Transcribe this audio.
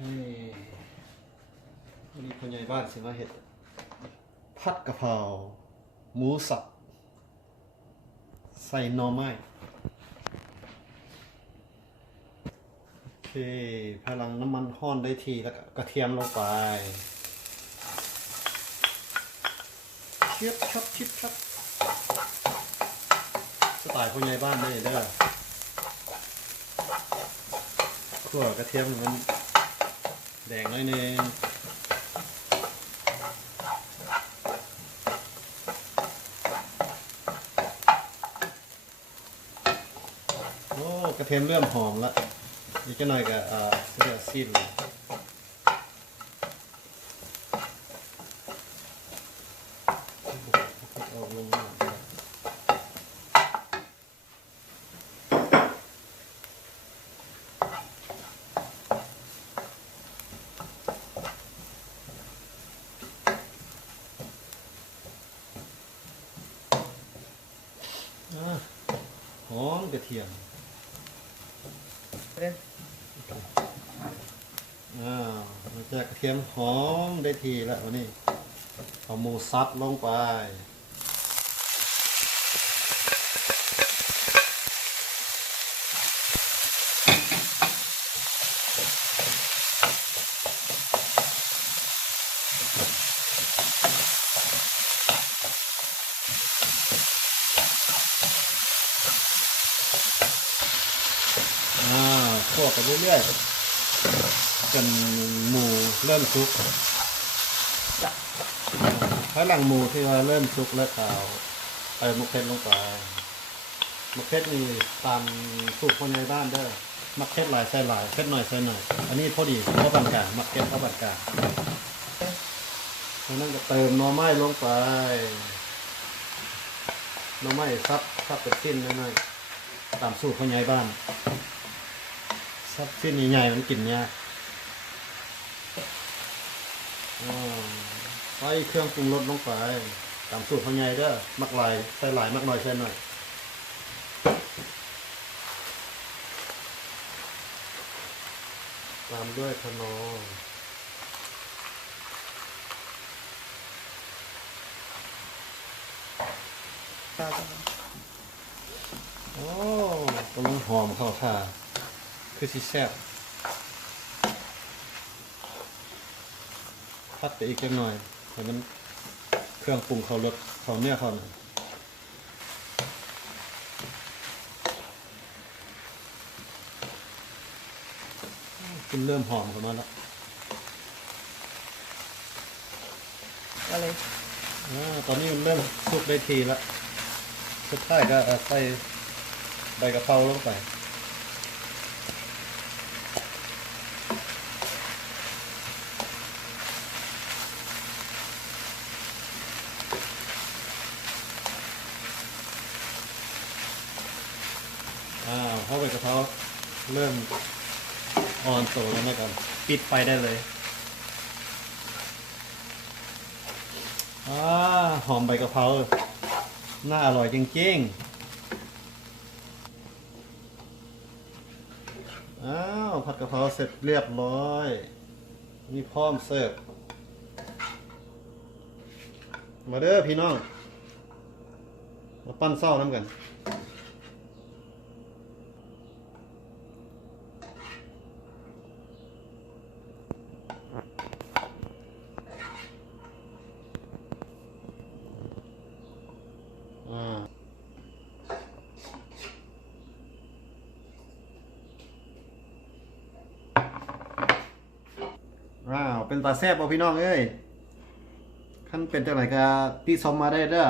วันนี้คนใหญ่บ้านสิมาเห็ดผัดกะเพราหมูสับ ใส่หน่อไม้โอเค พลังน้ำมันห้อนได้ทีแล้วก็กระเทียมลงไปเชียบชับชิบชับสไตล์คนใหญ่บ้านได้เด้อขั่วกระเทียมมัน แดงน้อยหนึงโอ้กระเทียมเริ่มหอมแล้วอีกจะหน่อยก็อ่อเรียกซีดเลยเอาลงมา อะหอม กระเทียมเด้ออ้าวมันจะกระเทียมหอมได้ทีแล้ววันนี้เอาหมูซัดลงไป คั่วไปเรื่อยๆจนหมูเริ่มสุกถ้าหลังหมูที่ว่าเริ่มสุกแล้วก็เอาเอามะเขือลงไปมะเขือนี่ตามสูตรคนในบ้านเด้อมะเขือหลายใส่หลายเขือหน่อยใส่หน่อย อันนี้พอดีเพราะปากางมะเขือเพราะปากางจากนั้นก็เติมหน่อไม้ลงไปหน่อไม้ซับซับเป็นสิ้นน้อยๆตามสูตรคนใหญ่บ้าน ซับเส้นใหญ่ๆมันกินยากอ่าใส่เครื่องปรุงรสลงไปตามสูตรเขาใหญ่เด้อมักหลายใส่หลายมักน้อยใส่หน่อยตามด้วยขนมข้าวจ้ะโอ้กำลังหอมเข้าท่า คือสิแซ่บพัดไปอีกจักหน่อยให้มันเครื่องปรุงเขารสเขาเนื้อเขาหน่อยกินเริ่มหอมเข้ามาแล้วเอะไรอ่าตอนนี้มันเริ่มสุกได้ทีแล้วสุดท้ายก็เอาใส่ใบกะเพราลงไป เพราะใบกะเพราเริ่มอ่อนโตแล้วนะก่อนปิดไฟได้เลยอ่าหอมใบกะเพราน่าอร่อยจริงๆ อ้าวผัดกะเพราเสร็จเรียบร้อยมีพร้อมเสิร์ฟมาเด้อพี่น้อง มาปั้นเศร้าน้ำกัน ว้าวเป็นตาแซ่บบ่พี่น้องเอ้ยขั้นเป็นจังไหนก็ที่ชมมาได้เด้อ